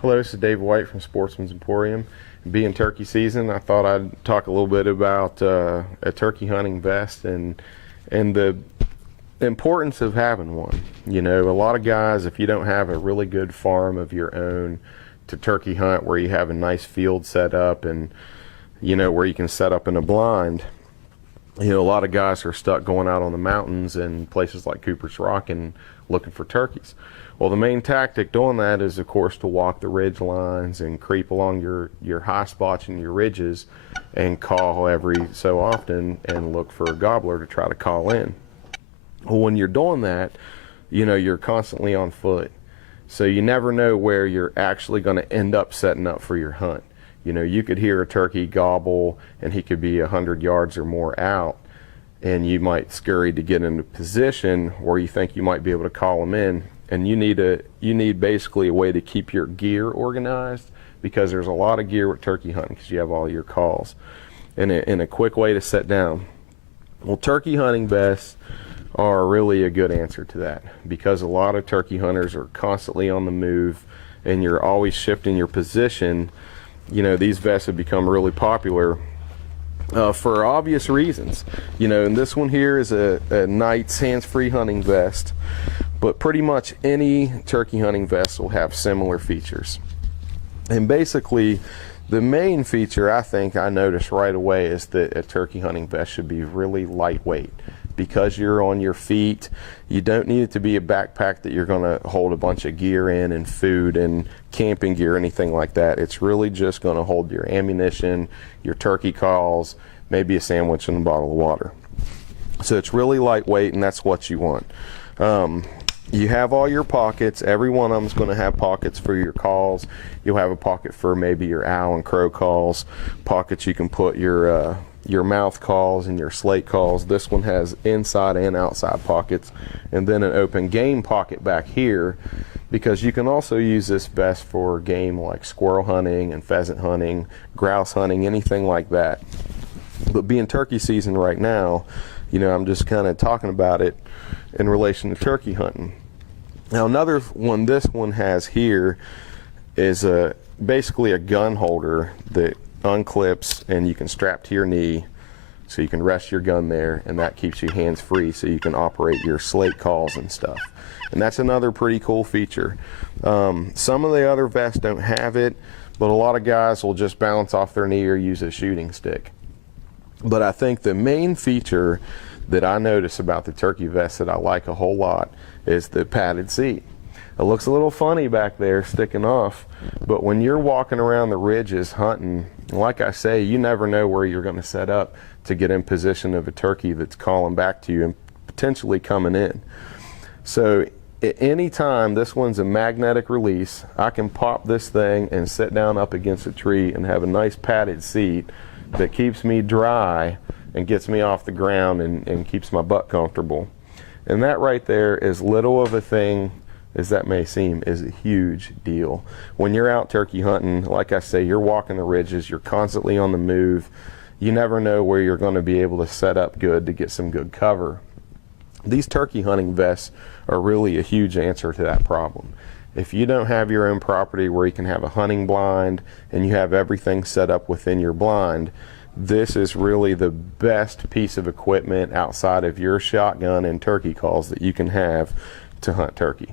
Hello, this is Dave White from Sportsman's Emporium. Being turkey season, I thought I'd talk a little bit about a turkey hunting vest and the importance of having one. You know, a lot of guys, if you don't have a really good farm of your own to turkey hunt where you have a nice field set up and, you know, where you can set up in a blind, you know, a lot of guys are stuck going out on the mountains and places like Cooper's Rock and looking for turkeys. Well, the main tactic doing that is, of course, to walk the ridge lines and creep along your high spots and your ridges and call every so often and look for a gobbler to try to call in. Well, when you're doing that, you know, you're constantly on foot. So you never know where you're actually going to end up setting up for your hunt. You know, you could hear a turkey gobble and he could be 100 yards or more out, and you might scurry to get into position where you think you might be able to call him in. And you need basically a way to keep your gear organized, because there's a lot of gear with turkey hunting because you have all your calls. And a quick way to set down. Well, turkey hunting vests are really a good answer to that, because a lot of turkey hunters are constantly on the move and you're always shifting your position. You know, these vests have become really popular for obvious reasons. You know, and this one here is a Knight's hands-free hunting vest. But pretty much any turkey hunting vest will have similar features. And basically, the main feature I think I noticed right away is that a turkey hunting vest should be really lightweight. Because you're on your feet, you don't need it to be a backpack that you're going to hold a bunch of gear in and food and camping gear, anything like that. It's really just going to hold your ammunition, your turkey calls, maybe a sandwich and a bottle of water. So it's really lightweight, and that's what you want. You have all your pockets. Every one of them is going to have pockets for your calls. You'll have a pocket for maybe your owl and crow calls, pockets you can put your mouth calls and your slate calls. This one has inside and outside pockets, and then an open game pocket back here, because you can also use this vest for game like squirrel hunting and pheasant hunting, grouse hunting, anything like that. But being turkey season right now, you know, I'm just kind of talking about it in relation to turkey hunting. Now, another one this one has here is basically a gun holder that unclips and you can strap to your knee, so you can rest your gun there, and that keeps you hands free so you can operate your slate calls and stuff. And that's another pretty cool feature. Some of the other vests don't have it, but a lot of guys will just balance off their knee or use a shooting stick. But I think the main feature that I notice about the turkey vest that I like a whole lot is the padded seat. It looks a little funny back there sticking off, but when you're walking around the ridges hunting, like I say, you never know where you're going to set up to get in position of a turkey that's calling back to you and potentially coming in. So at any time, this one's a magnetic release. I can pop this thing and sit down up against a tree and have a nice padded seat that keeps me dry and gets me off the ground and keeps my butt comfortable. And that right there, as little of a thing as that may seem, is a huge deal. When you're out turkey hunting, like I say, you're walking the ridges, you're constantly on the move. You never know where you're going to be able to set up good to get some good cover. These turkey hunting vests are really a huge answer to that problem. If you don't have your own property where you can have a hunting blind and you have everything set up within your blind, this is really the best piece of equipment outside of your shotgun and turkey calls that you can have to hunt turkey.